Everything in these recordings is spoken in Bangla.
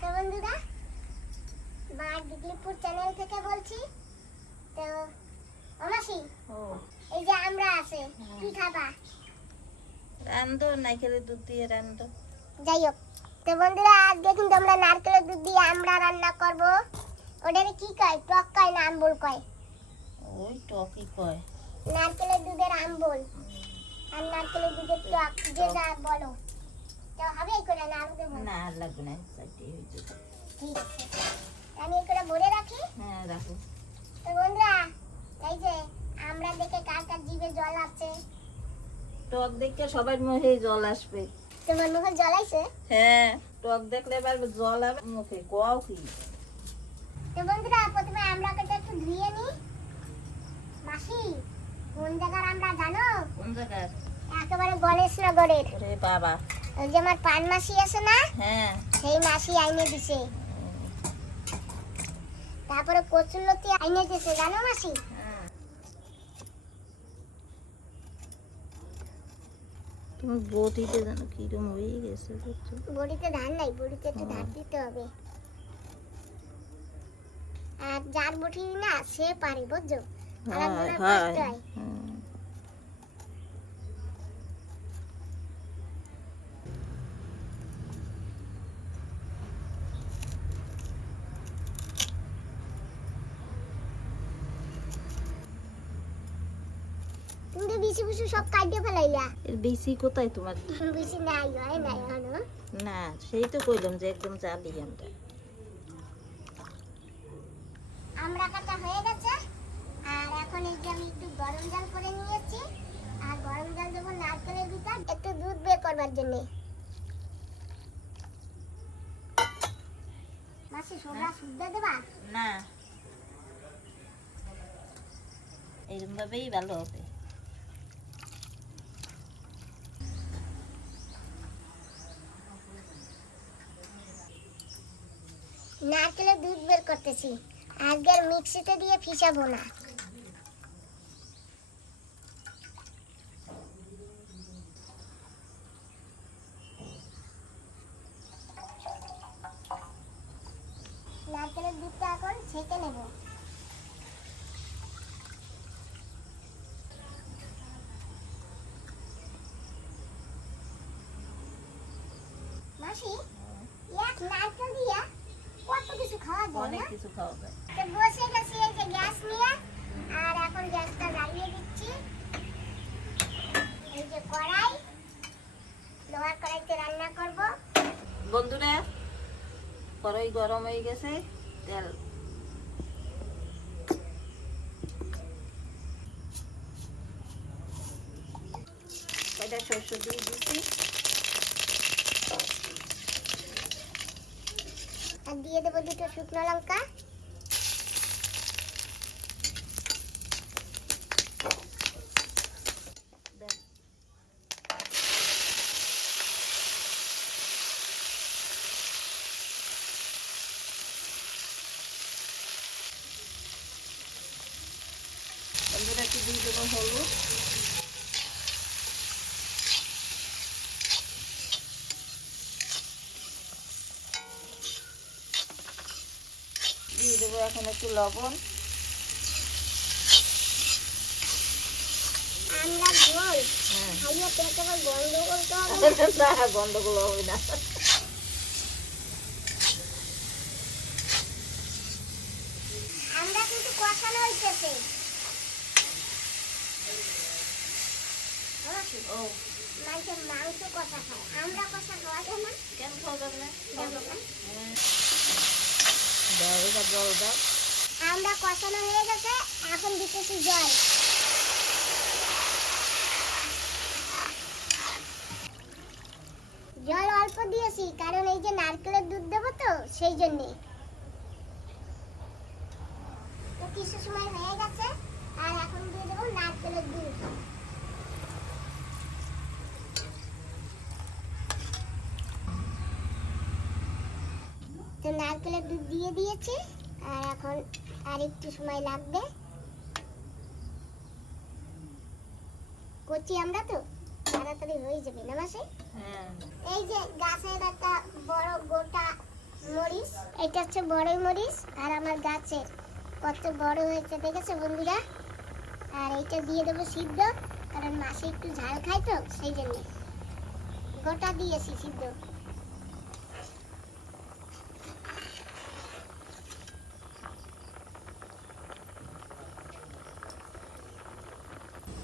নমস্কার বন্ধুরা। মা ডিগলিপুর চ্যানেল থেকে বলছি তো অমাসি ও। এই যে আমরা আছে কি খাবা? রান্ধো নাইকেলের দুধ দিয়ে রান্ধো। যাই হোক তো বন্ধুরা আজকে কিন্তু আমরা নারকেলের দুধ দিয়ে আমরা রান্না করব। ওটারে কি কয়? টক কয় না আম্বল কয়? ওই টকই কয়। নারকেলের দুধের আম্বল। আর নারকেলের দুধের টক যে যা বলো। না আরও লাগবে না হয়ে ঠিক আছে। আমি এই ভরে রাখি। হ্যাঁ রাখো। তো বন্ধুরা এই যে আমরা দেখে কার কার জিভে জল আছে টক দেখে সবার মুখে জল আসবে। তোমার মুখে জল আইছে হ্যাঁ টক দেখলে এবার জল হবে মুখে কও কি? তো বন্ধুরা প্রথমে আমরা কেটে একটু ধুয়ে নি মাসি কোন জায়গার আমরা জানো? কোন জায়গার? একেবারে গণেশনগরের। ওরে বাবা। ওই যে আমার পান মাসি আছে না হ্যাঁ। সেই মাসি আইনে দিছে। তারপরে কচুলতি আইনে দিছে জানো মাসি? হ্যাঁ। তোমার বটিতে জানো কিরম হয়ে গেছে বড়িতে ধান নাই বড়িতে একটু ধান দিতে হবে। আর যার বটি না সে পারে বুঝছ? আর হ্যাঁ। একজনের হ্যাঁ। হয়। বেশি বেশি সব কাটিয়ে ফেলাইলা। এর বেশি কোথায় তোমার? বেশি নাই হয় নাই এখনও। না সেই তো কইলাম যে একদম জালি আমরা। আমরা কাটা হয়ে গেছে আর এখন এই যে আমি একটু গরম জল করে নিয়েছি আর গরম জল দেবো নারকেলের ভিতর একটু দুধ বের করবার জন্য। মাসি সোডা শুদ্ধ দেবা? না। এরকম ভাবেই ভালো হবে। নারকেলের দুধ বের করতেছি। আজকে মিক্সিতে দিয়ে ফিসাবো না। নারকেলের দুধটা এখন ছেঁকে নেব। মাসি, এক নারকেল দিয়া কিছু খাওয়া যায় অনেক কিছু খাওয়া যায়। তো বসে গেছি এই যে গ্যাস নিয়ে আর এখন গ্যাসটা জ্বালিয়ে দিচ্ছি। এই যে কড়াই লোহার কড়াইতে রান্না করব। বন্ধুরা কড়াই গরম হয়ে গেছে তেল। কয়টা সরষে দিয়ে দিচ্ছি। আর দিয়ে দেবো দুটো শুকনো লঙ্কা দেন। বন্ধুরা একটু দিয়ে দেবো হলুদ দিয়ে দেবো এখন একটু লবণ। হ্যাঁ। গন্ডগোল হবে। না। না গন্ডগোল হবে না। আমরা কিন্তু কষানো হইতেছে ও। মানুষের মাংস কষা খায় আমরা কষা খাওয়া যায় না? কেন খাওয়া যাবে না? হ্যাঁ। দাও। আমরা কষানো হয়ে গেছে, এখন দিতেছি জল। জল অল্প দিয়েছি, কারণ এই যে নারকেলের দুধ দেবো তো, সেই জন্যে। তো কিছু সময় হয়ে গেছে, আর এখন দিয়ে দেবো নারকেলের দুধ। তো নারকেলের দুধ দিয়ে দিয়েছি। আর এখন আর একটু সময় লাগবে। করছি আমরা তো? তাড়াতাড়ি হয়ে যাবে না মাসে? হ্যাঁ। এই যে গাছের একটা বড় গোটা মরিচ এটা হচ্ছে বড়ই মরিচ আর আমার গাছের কত বড় হয়েছে দেখেছ বন্ধুরা? আর এইটা দিয়ে দেবো সিদ্ধ কারণ মাসে একটু ঝাল খাই তো সেই জন্য। গোটা দিয়েছি সিদ্ধ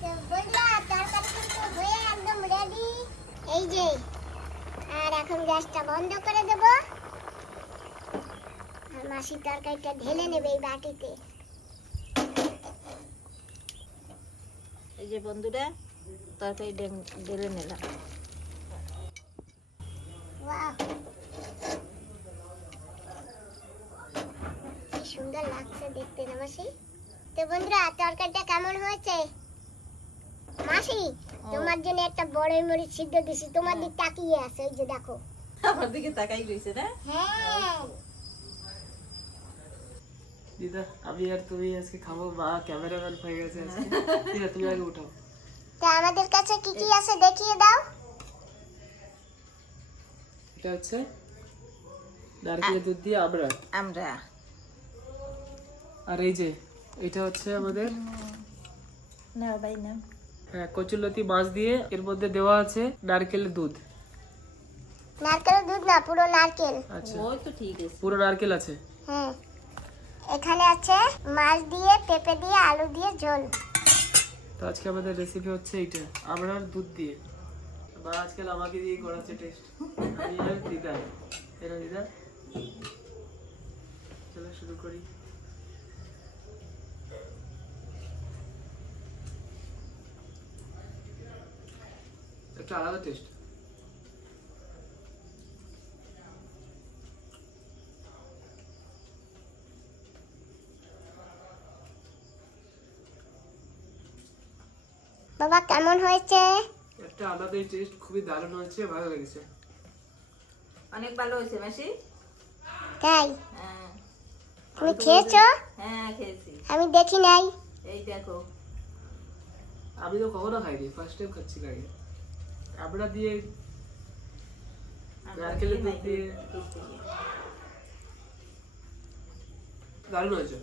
তো বন্ধুরা তরকারি কিন্তু হয়ে একদম রেডি এই যে আর এখন গ্যাসটা বন্ধ করে দেবো। আর মাসি তরকারিটা ঢেলে নেবে এই বাটিতে। এই যে বন্ধুরা তরকারি ঢেলে নিলাম। সুন্দর লাগছে দেখতে না মাসি? তো বন্ধুরা তরকারিটা কেমন হয়েছে? মাসি তোমার জন্য একটা বড় মরিচ সিদ্ধ দিছি তোমার দিক তাকিয়ে আছে ওই যে দেখো আমার দিকে তাকাই রয়েছে না হ্যাঁ দিদা আমি আর তুমি আজকে খাব মা ক্যামেরাম্যান হয়ে গেছে আজকে দিদা তুমি আগে উঠাও তো আমাদের কাছে কি কি আছে দেখিয়ে দাও এটা হচ্ছে নারকেলের দুধ দিয়ে আমরা আমরা আর এই যে এটা হচ্ছে আমাদের না ভাই না হ্যাঁ কচুরলতি মাছ দিয়ে এর মধ্যে দেওয়া আছে নারকেলের দুধ। নারকেল দুধ না পুরো নারকেল। আচ্ছা। ওই তো ঠিক আছে। পুরো নারকেল আছে? হ্যাঁ। এখানে আছে মাছ দিয়ে পেঁপে দিয়ে আলু দিয়ে ঝোল। তো আজকে আমাদের রেসিপি হচ্ছে এইটা আমরা দুধ দিয়ে। বা আজকাল আমাকে দিয়ে করাচ্ছে টেস্ট আমি আর দিদা এটা দিদা চলো শুরু করি। একটা আলাদা টেস্ট বাবা কেমন হয়েছে? একটা আলাদাই টেস্ট খুবই দারুণ হয়েছে ভালো লেগেছে। অনেক ভালো হয়েছে মাসি? তাই? হ্যাঁ। তুমি খেয়েছো? হ্যাঁ খেয়েছি। আমি দেখি নাই। এই দেখো। আমি তো কখনো খাইনি ফার্স্ট টাইম খাচ্ছি গাড়ি আমরা দিয়ে আমরা নারকেলের দুধ খেয়ে নাই, দিয়ে দুধ দিয়ে। দারুণ হয়েছে